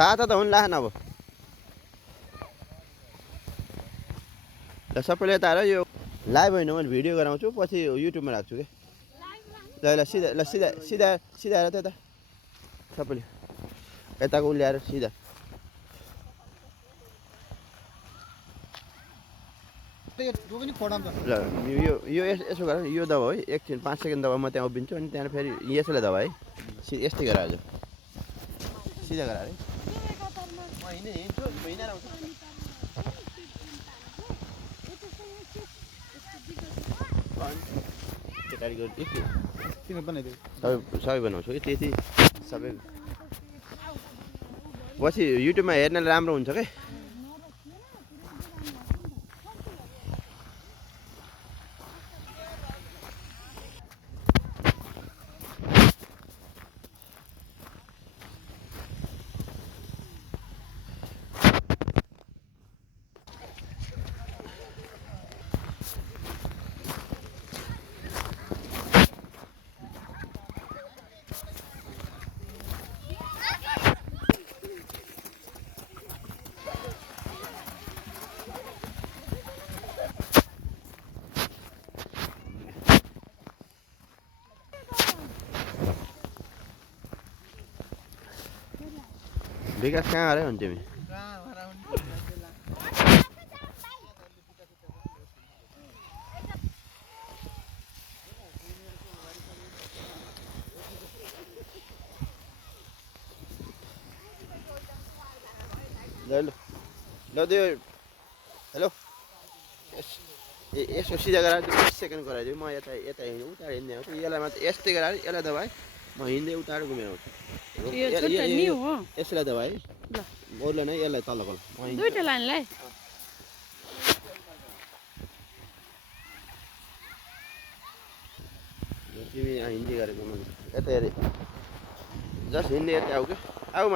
तातो त हुन् लान अब ल सबैले यता आएर यो लाइभ होइन मैले भिडियो गराउँछु पछि युट्युबमा राख्छु कि ल सिधा सिधा सिधा सिधा आएर त्यता सबैले यताको ल्याएर सिधा ल यो यसो गर यो दबाऊ है एकछिन 5 सेकेन्ड दबाऊ म त्यहाँ उभिन्छु अनि त्यहाँबाट फेरि यसैलाई दबाऊ है यस्तै गर आज सिधा गर है म हिँड्छु हिँडेर आउँछु सबै बनाउँछु कि त्यति सबै पछि युट्युबमा हेर्नलाई राम्रो हुन्छ क्या विकास कहाँ गरे हुन् तिमी ल त्यो हेलो यसो सिधा गराएर 20 सेकेन्ड गराइदियो म यता यता हिँड्नु उता हिँड्ने हो यसलाई मात्र यस्तै गराएर यसलाई दबाए म हिँड्दै उताबाट घुमेर आउँछु यसलाई दबाए अरूलाई नै यसलाई तलको दुईटा लाइनलाई तिमी हिँड्दै गरेको यता हेरे जस्ट हिँड्दै यता आऊ क्या आऊ